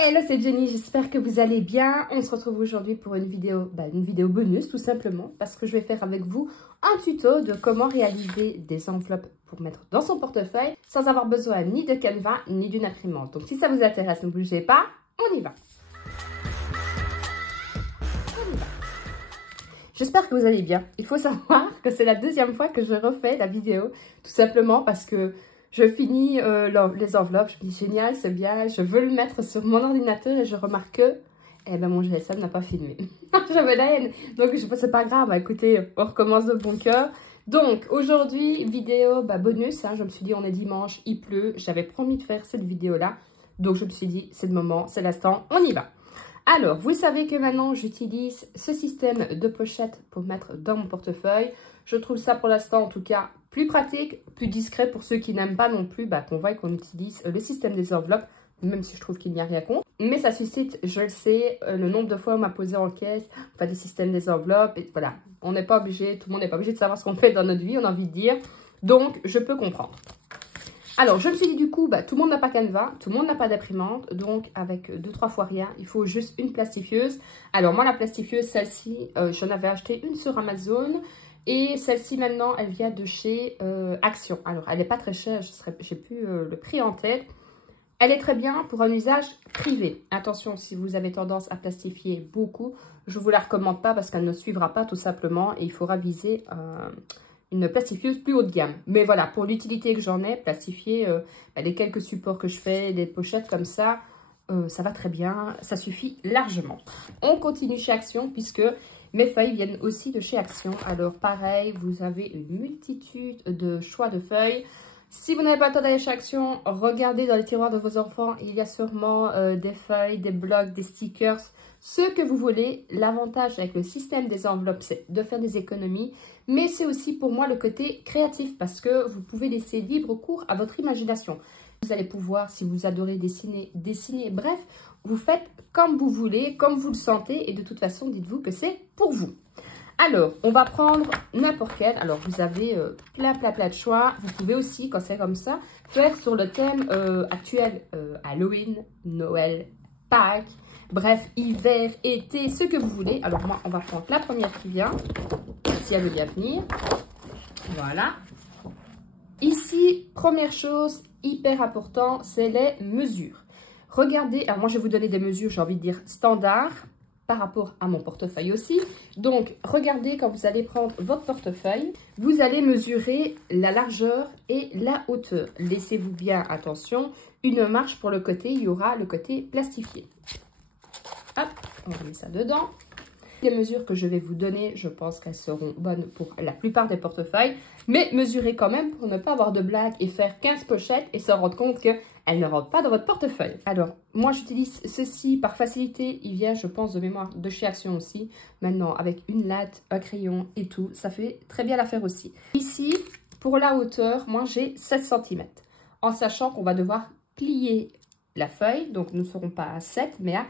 Hello, c'est Jenny, j'espère que vous allez bien. On se retrouve aujourd'hui pour une vidéo bonus tout simplement parce que je vais faire avec vous un tuto de comment réaliser des enveloppes pour mettre dans son portefeuille sans avoir besoin ni de Canva ni d'une imprimante. Donc si ça vous intéresse, ne bougez pas, on y va. J'espère que vous allez bien. Il faut savoir que c'est la deuxième fois que je refais la vidéo, tout simplement parce que je finis les enveloppes, je me dis génial, c'est bien, je veux le mettre sur mon ordinateur et je remarque que mon GSM n'a pas filmé. J'avais la haine, donc c'est pas grave, écoutez, on recommence de bon cœur. Donc aujourd'hui, vidéo bonus, je me suis dit on est dimanche, il pleut, j'avais promis de faire cette vidéo-là, donc je me suis dit c'est le moment, c'est l'instant, on y va. Alors, vous savez que maintenant, j'utilise ce système de pochette pour mettre dans mon portefeuille. Je trouve ça pour l'instant, en tout cas, plus pratique, plus discret pour ceux qui n'aiment pas non plus qu'on voit qu'on utilise le système des enveloppes, même si je trouve qu'il n'y a rien contre. Mais ça suscite, je le sais, le nombre de fois on m'a posé en caisse, enfin des systèmes des enveloppes, et voilà. On n'est pas obligé, tout le monde n'est pas obligé de savoir ce qu'on fait dans notre vie, on a envie de dire. Donc, je peux comprendre. Alors, je me suis dit du coup, tout le monde n'a pas Canva, tout le monde n'a pas d'imprimante, donc avec 2-3 fois rien, il faut juste une plastifieuse. Alors moi, la plastifieuse, celle-ci, j'en avais acheté une sur Amazon, et celle-ci maintenant, elle vient de chez Action. Alors, elle n'est pas très chère, j'ai plus le prix en tête. Elle est très bien pour un usage privé. Attention, si vous avez tendance à plastifier beaucoup, je ne vous la recommande pas parce qu'elle ne suivra pas tout simplement, et il faudra viser une plastifieuse plus haut de gamme. Mais voilà, pour l'utilité que j'en ai, plastifier les quelques supports que je fais, des pochettes comme ça, ça va très bien, ça suffit largement. On continue chez Action puisque mes feuilles viennent aussi de chez Action. Alors pareil, vous avez une multitude de choix de feuilles. Si vous n'avez pas le temps d'aller chez Action, regardez dans les tiroirs de vos enfants, il y a sûrement des feuilles, des blocs, des stickers, ce que vous voulez. L'avantage avec le système des enveloppes, c'est de faire des économies, mais c'est aussi pour moi le côté créatif parce que vous pouvez laisser libre cours à votre imagination. Vous allez pouvoir, si vous adorez dessiner, bref, vous faites comme vous voulez, comme vous le sentez et de toute façon, dites-vous que c'est pour vous. Alors, on va prendre n'importe quel. Alors, vous avez plein de choix. Vous pouvez aussi, quand c'est comme ça, faire sur le thème actuel. Halloween, Noël, Pâques, bref, hiver, été, ce que vous voulez. Alors, moi, on va prendre la première qui vient, si elle veut bien venir. Voilà. Ici, première chose, hyper important, c'est les mesures. Regardez, alors moi, je vais vous donner des mesures, j'ai envie de dire standard, par rapport à mon portefeuille aussi. Donc, regardez quand vous allez prendre votre portefeuille, vous allez mesurer la largeur et la hauteur. Laissez-vous bien, attention, une marge pour le côté, il y aura le côté plastifié. Hop, on met ça dedans. Les mesures que je vais vous donner, je pense qu'elles seront bonnes pour la plupart des portefeuilles, mais mesurez quand même pour ne pas avoir de blague et faire 15 pochettes et se rendre compte qu'elles ne rentrent pas dans votre portefeuille. Alors, moi j'utilise ceci par facilité, il vient je pense de mémoire de chez Action aussi. Maintenant, avec une latte, un crayon et tout, ça fait très bien l'affaire aussi. Ici, pour la hauteur, moi j'ai 7 cm, en sachant qu'on va devoir plier la feuille, donc nous ne serons pas à 7, mais à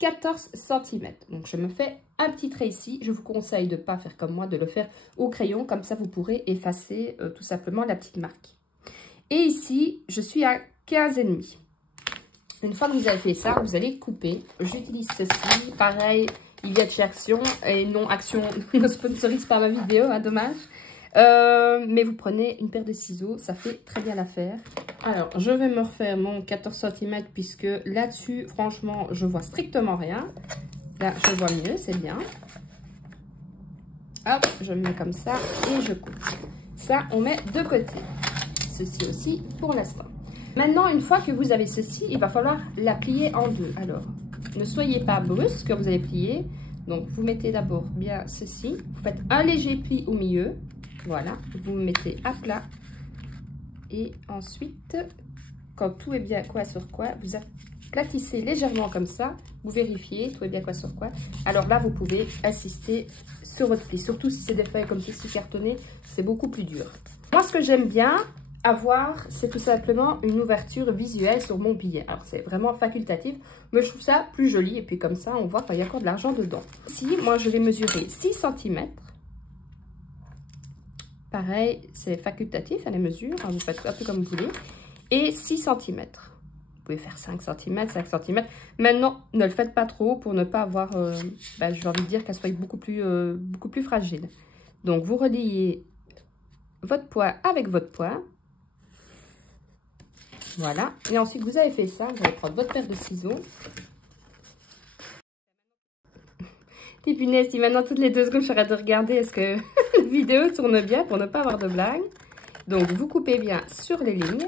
14 cm. Donc, je me fais un petit trait ici. Je vous conseille de ne pas faire comme moi, de le faire au crayon. Comme ça, vous pourrez effacer tout simplement la petite marque. Et ici, je suis à 15,5. Une fois que vous avez fait ça, vous allez couper. J'utilise ceci. Pareil, il y a de chez Action. Et non, Action ne sponsorise pas ma vidéo, dommage. Mais vous prenez une paire de ciseaux, ça fait très bien l'affaire. Alors, je vais me refaire mon 14 cm puisque là-dessus, franchement, je vois strictement rien. Là, je vois mieux, c'est bien. Hop, je le mets comme ça et je coupe. Ça, on met de côté. Ceci aussi pour l'instant. Maintenant, une fois que vous avez ceci, il va falloir la plier en deux. Alors, ne soyez pas brusque quand vous allez plier. Donc, vous mettez d'abord bien ceci. Vous faites un léger pli au milieu. Voilà, vous mettez à plat et ensuite, quand tout est bien quoi sur quoi, vous aplatissez légèrement comme ça, vous vérifiez, tout est bien quoi sur quoi. Alors là, vous pouvez insister sur votre pli, surtout si c'est des feuilles comme ceci cartonnées, c'est beaucoup plus dur. Moi, ce que j'aime bien avoir, c'est tout simplement une ouverture visuelle sur mon billet. Alors, c'est vraiment facultatif, mais je trouve ça plus joli et puis comme ça, on voit qu'il y a encore de l'argent dedans. Ici, moi, je vais mesurer 6 cm. Pareil, c'est facultatif à la mesure, vous faites un peu comme vous voulez. Et 6 cm. pouvez faire 5 cm, 5 cm. Maintenant, ne le faites pas trop pour ne pas avoir, j'ai envie de dire qu'elle soit beaucoup plus fragile. Donc, vous reliez votre poids avec votre poids. Voilà. Et ensuite, vous avez fait ça. Vous allez prendre votre paire de ciseaux. Et punaise, si maintenant, toutes les 2 secondes, j'arrête de regarder, est-ce que la vidéo tourne bien pour ne pas avoir de blague. Donc, vous coupez bien sur les lignes.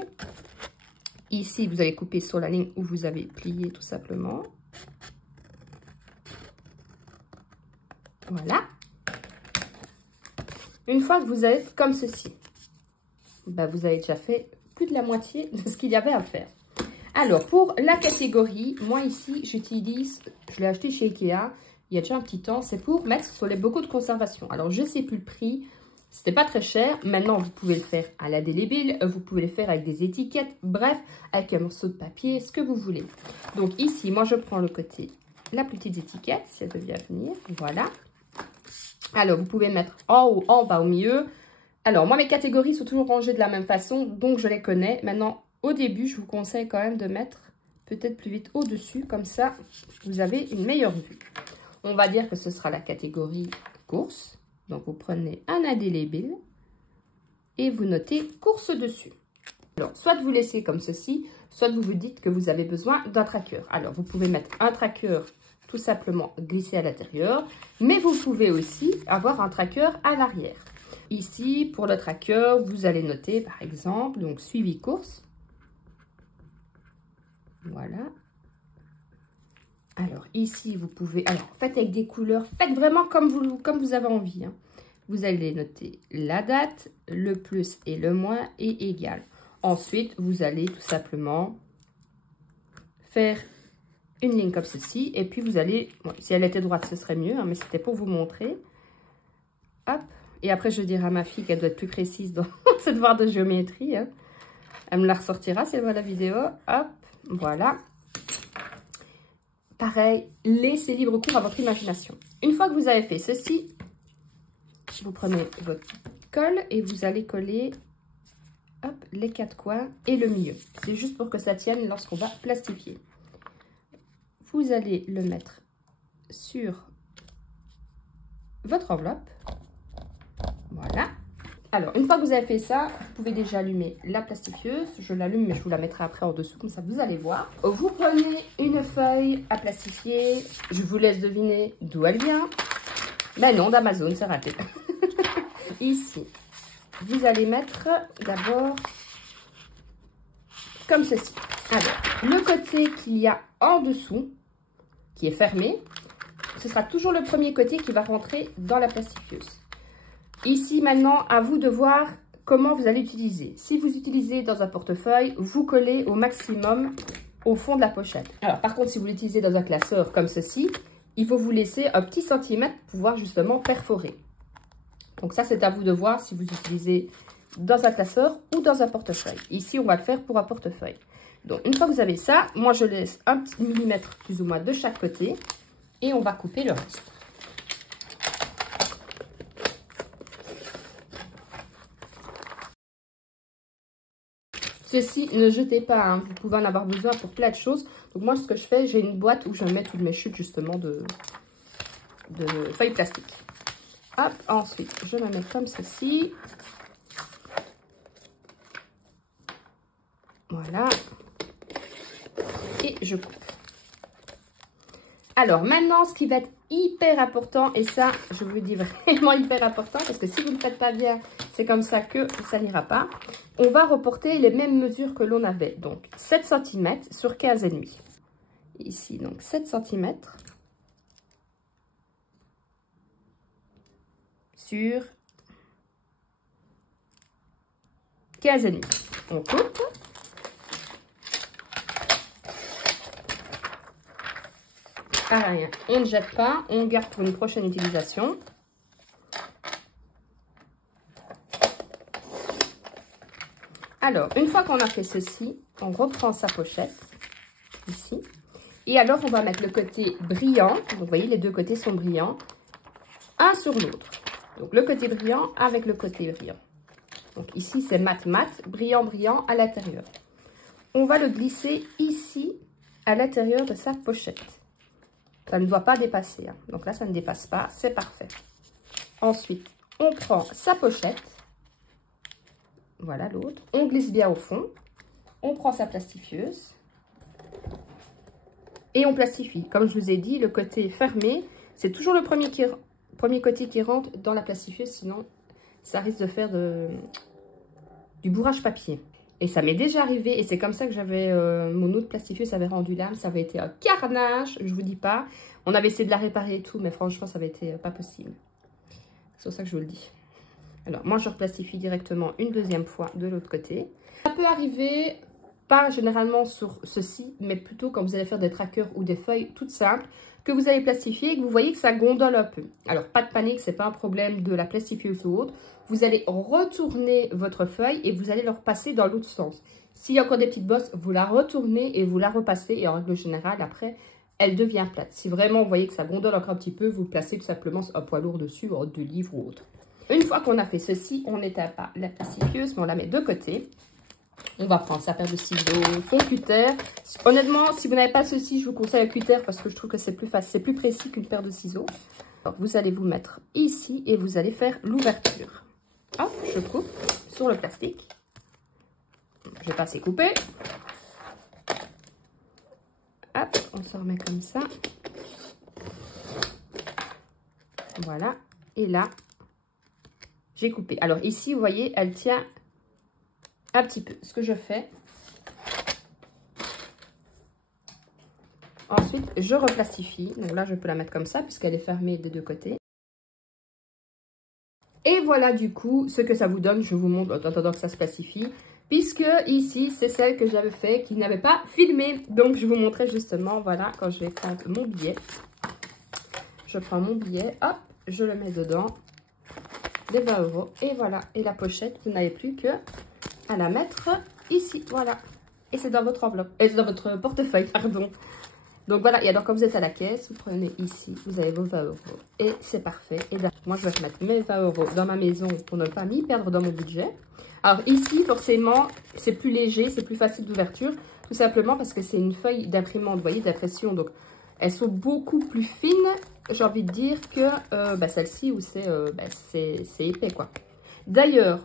Ici, vous allez couper sur la ligne où vous avez plié tout simplement. Voilà. Une fois que vous êtes comme ceci, vous avez déjà fait plus de la moitié de ce qu'il y avait à faire. Alors, pour la catégorie, moi ici, j'utilise, je l'ai acheté chez Ikea, il y a déjà un petit temps, c'est pour mettre sur les bocaux de conservation. Alors, je ne sais plus le prix, c'était pas très cher. Maintenant, vous pouvez le faire à la délébile, vous pouvez le faire avec des étiquettes, bref, avec un morceau de papier, ce que vous voulez. Donc ici, moi, je prends le côté, la petite étiquette, si elle devait venir, voilà. Alors, vous pouvez mettre en haut, en bas, au milieu. Alors, moi, mes catégories sont toujours rangées de la même façon, donc je les connais. Maintenant, au début, je vous conseille quand même de mettre peut-être plus vite au-dessus, comme ça, vous avez une meilleure vue. On va dire que ce sera la catégorie course. Donc, vous prenez un indélébile et vous notez course dessus. Alors, soit vous laissez comme ceci, soit vous vous dites que vous avez besoin d'un tracker. Alors, vous pouvez mettre un tracker tout simplement glissé à l'intérieur, mais vous pouvez aussi avoir un tracker à l'arrière. Ici, pour le tracker, vous allez noter, par exemple, donc suivi course. Voilà. Alors, ici, vous pouvez... Alors, faites avec des couleurs. Faites vraiment comme vous avez envie. Hein. Vous allez noter la date, le plus et le moins est égal. Ensuite, vous allez tout simplement faire une ligne comme ceci. Et puis, vous allez... Bon, si elle était droite, ce serait mieux. Hein, mais c'était pour vous montrer. Hop. Et après, je dirai à ma fille qu'elle doit être plus précise dans ce devoir de géométrie. Hein. Elle me la ressortira si elle voit la vidéo. Hop. Voilà. Pareil, laissez libre cours à votre imagination. Une fois que vous avez fait ceci, vous prenez votre colle et vous allez coller hop, les 4 coins et le milieu. C'est juste pour que ça tienne lorsqu'on va plastifier. Vous allez le mettre sur votre enveloppe. Voilà. Alors, une fois que vous avez fait ça, vous pouvez déjà allumer la plastifieuse. Je l'allume, mais je vous la mettrai après en dessous, comme ça vous allez voir. Vous prenez une feuille à plastifier. Je vous laisse deviner d'où elle vient. Ben non, d'Amazon, c'est raté. Ici, vous allez mettre d'abord comme ceci. Alors, le côté qu'il y a en dessous, qui est fermé, ce sera toujours le premier côté qui va rentrer dans la plastifieuse. Ici, maintenant, à vous de voir comment vous allez l'utiliser. Si vous utilisez dans un portefeuille, vous collez au maximum au fond de la pochette. Alors, par contre, si vous l'utilisez dans un classeur comme ceci, il faut vous laisser un petit centimètre pour pouvoir justement perforer. Donc ça, c'est à vous de voir si vous utilisez dans un classeur ou dans un portefeuille. Ici, on va le faire pour un portefeuille. Donc, une fois que vous avez ça, moi, je laisse un petit millimètre plus ou moins de chaque côté et on va couper le reste. Ceci, ne jetez pas, hein. Vous pouvez en avoir besoin pour plein de choses. Donc moi, ce que je fais, j'ai une boîte où je mets toutes mes chutes justement de feuilles plastiques. Hop, ensuite, je la mets comme ceci. Voilà. Et je coupe. Alors maintenant, ce qui va être hyper important, et ça, je vous le dis vraiment hyper important, parce que si vous ne le faites pas bien, c'est comme ça que ça n'ira pas. On va reporter les mêmes mesures que l'on avait. Donc, 7 cm sur 15,5. Ici, donc 7 cm sur 15,5. On coupe. Pareil, on ne jette pas, on garde pour une prochaine utilisation. Alors, une fois qu'on a fait ceci, on reprend sa pochette, ici. Et alors, on va mettre le côté brillant. Donc, vous voyez, les deux côtés sont brillants. Un sur l'autre. Donc, le côté brillant avec le côté brillant. Donc, ici, c'est mat, mat, brillant, brillant à l'intérieur. on va le glisser ici, à l'intérieur de sa pochette. Ça ne doit pas dépasser, hein. Donc là, ça ne dépasse pas, c'est parfait. Ensuite, on prend sa pochette. Voilà l'autre. On glisse bien au fond. On prend sa plastifieuse. Et on plastifie. Comme je vous ai dit, le côté fermé, c'est toujours le premier côté qui rentre dans la plastifieuse. Sinon, ça risque de faire du bourrage papier. Et ça m'est déjà arrivé. Et c'est comme ça que j'avais mon autre plastifieuse avait rendu l'âme. Ça avait été un carnage, je vous dis pas. On avait essayé de la réparer et tout. Mais franchement, ça avait été pas possible. C'est pour ça que je vous le dis. Alors, moi, je replastifie directement une deuxième fois de l'autre côté. Ça peut arriver, pas généralement sur ceci, mais plutôt quand vous allez faire des trackers ou des feuilles toutes simples, que vous allez plastifier et que vous voyez que ça gondole un peu. Alors, pas de panique, c'est pas un problème de la plastifieuse ou autre. Vous allez retourner votre feuille et vous allez le repasser dans l'autre sens. S'il y a encore des petites bosses, vous la retournez et vous la repassez. Et en règle générale, après, elle devient plate. Si vraiment vous voyez que ça gondole encore un petit peu, vous placez tout simplement un poids lourd dessus, de livre ou autre. Une fois qu'on a fait ceci, on n'éteint pas la plastifieuse, mais on la met de côté. On va prendre sa paire de ciseaux, son cutter. Honnêtement, si vous n'avez pas ceci, je vous conseille un cutter parce que je trouve que c'est plus facile, c'est plus précis qu'une paire de ciseaux. Alors, vous allez vous mettre ici et vous allez faire l'ouverture. Hop, je coupe sur le plastique. Je ne vais pas assez couper. Hop, on se remet comme ça. Voilà. Et là, j'ai coupé. Alors ici, vous voyez, elle tient un petit peu. Ce que je fais. Ensuite, je replastifie. Donc là, je peux la mettre comme ça puisqu'elle est fermée des deux côtés. Et voilà du coup ce que ça vous donne. Je vous montre en attendant que ça se plastifie. Puisque ici, c'est celle que j'avais fait qui n'avait pas filmé. Donc, je vous montrais justement, voilà, quand je vais prendre mon billet. Je prends mon billet, hop, je le mets dedans. Les 20 € et voilà. Et la pochette, vous n'avez plus que à la mettre ici, voilà. Et c'est dans votre enveloppe, et dans votre portefeuille, pardon. Donc voilà, et alors quand vous êtes à la caisse, vous prenez ici, vous avez vos 20 € et c'est parfait. Et là, moi je vais mettre mes 20 € dans ma maison pour ne pas m'y perdre dans mon budget. Alors ici, forcément, c'est plus léger, c'est plus facile d'ouverture, tout simplement parce que c'est une feuille d'imprimante, vous voyez, d'impression. Donc elles sont beaucoup plus fines, j'ai envie de dire, que celle-ci où c'est épais, quoi. D'ailleurs,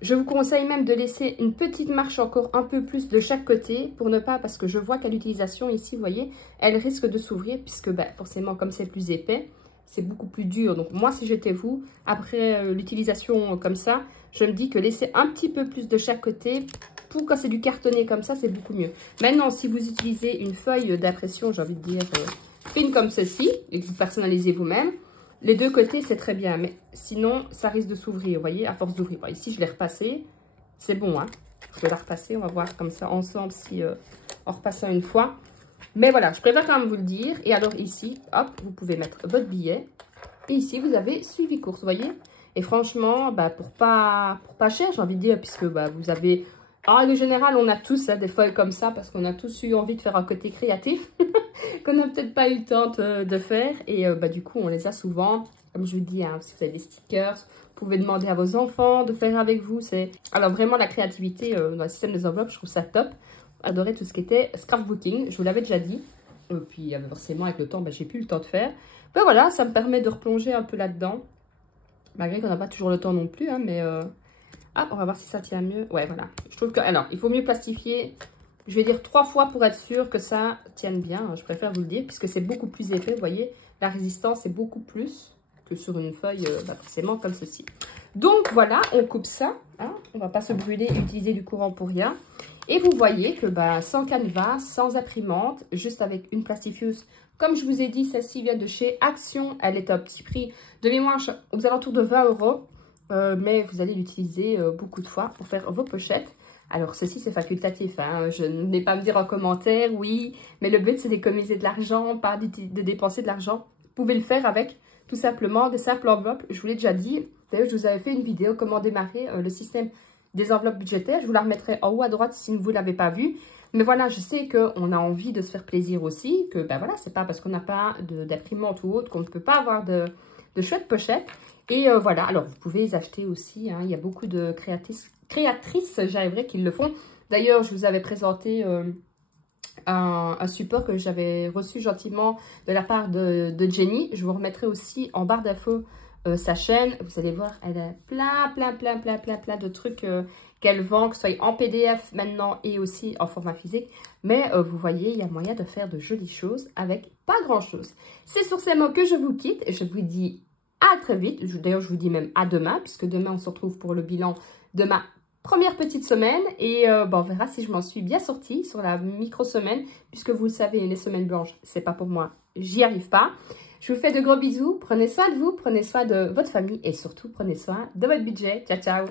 je vous conseille même de laisser une petite marche encore un peu plus de chaque côté pour ne pas, parce que je vois qu'à l'utilisation ici, vous voyez, elle risque de s'ouvrir puisque forcément, comme c'est plus épais, c'est beaucoup plus dur. Donc moi, si j'étais vous, après l'utilisation comme ça, je me dis que laisser un petit peu plus de chaque côté, pour quand c'est du cartonné comme ça, c'est beaucoup mieux. Maintenant, si vous utilisez une feuille d'impression, j'ai envie de dire fine comme ceci, et que vous personnalisez vous-même, les deux côtés, c'est très bien, mais sinon, ça risque de s'ouvrir, vous voyez, à force d'ouvrir. Ici, je l'ai repassé, c'est bon, hein. Je vais la repasser, on va voir comme ça ensemble si on repasse ça une fois. Mais voilà, je préfère quand même vous le dire. Et alors ici, hop, vous pouvez mettre votre billet. Et ici, vous avez suivi course, vous voyez. Et franchement, pour pas cher, j'ai envie de dire, puisque vous avez... En règle générale, on a tous des feuilles comme ça, parce qu'on a tous eu envie de faire un côté créatif, qu'on n'a peut-être pas eu le temps de faire. Et du coup, on les a souvent. Comme je vous dis, hein, si vous avez des stickers, vous pouvez demander à vos enfants de faire avec vous. Alors vraiment, la créativité dans le système des enveloppes, je trouve ça top. J'adorais tout ce qui était scrapbooking, je vous l'avais déjà dit. Puis forcément, avec le temps, j'ai plus le temps de faire. Ben voilà, ça me permet de replonger un peu là-dedans. Malgré qu'on n'a pas toujours le temps non plus, hein, mais... on va voir si ça tient mieux. Ouais, voilà. Je trouve que... Alors, il faut mieux plastifier, je vais dire 3 fois pour être sûr que ça tienne bien. Je préfère vous le dire, puisque c'est beaucoup plus épais, vous voyez. La résistance est beaucoup plus que sur une feuille, forcément, comme ceci. Donc, voilà, on coupe ça. Hein. On ne va pas se brûler et utiliser du courant pour rien. Et vous voyez que sans canevas, sans imprimante, juste avec une plastifieuse. Comme je vous ai dit, celle-ci vient de chez Action. Elle est à un petit prix de mémoire aux alentours de 20 €. Mais vous allez l'utiliser beaucoup de fois pour faire vos pochettes. Alors, ceci, c'est facultatif. Hein. Je n'ai pas à me dire en commentaire, oui, mais le but, c'est d'économiser de l'argent, pas de dépenser de l'argent. Vous pouvez le faire avec, tout simplement, des simples enveloppes. Je vous l'ai déjà dit. D'ailleurs, je vous avais fait une vidéo, comment démarrer le système des enveloppes budgétaires. Je vous la remettrai en haut à droite si vous ne l'avez pas vue. Mais voilà, je sais qu'on a envie de se faire plaisir aussi, que voilà, c'est pas parce qu'on n'a pas d'imprimante ou autre qu'on ne peut pas avoir de chouettes pochettes. Et voilà, alors vous pouvez les acheter aussi, hein, il y a beaucoup de créatrices, j'arriverai, qui le font. D'ailleurs, je vous avais présenté un support que j'avais reçu gentiment de la part de Jenny. Je vous remettrai aussi en barre d'infos sa chaîne. Vous allez voir, elle a plein de trucs qu'elle vend, que ce soit en PDF maintenant et aussi en format physique. Mais vous voyez, il y a moyen de faire de jolies choses avec pas grand-chose. C'est sur ces mots que je vous quitte et je vous dis à très vite. D'ailleurs, je vous dis même à demain, puisque demain, on se retrouve pour le bilan de ma première petite semaine. Et on verra si je m'en suis bien sortie sur la micro-semaine, puisque vous le savez, les semaines blanches, c'est pas pour moi. J'y arrive pas. Je vous fais de gros bisous. Prenez soin de vous, prenez soin de votre famille et surtout, prenez soin de votre budget. Ciao, ciao!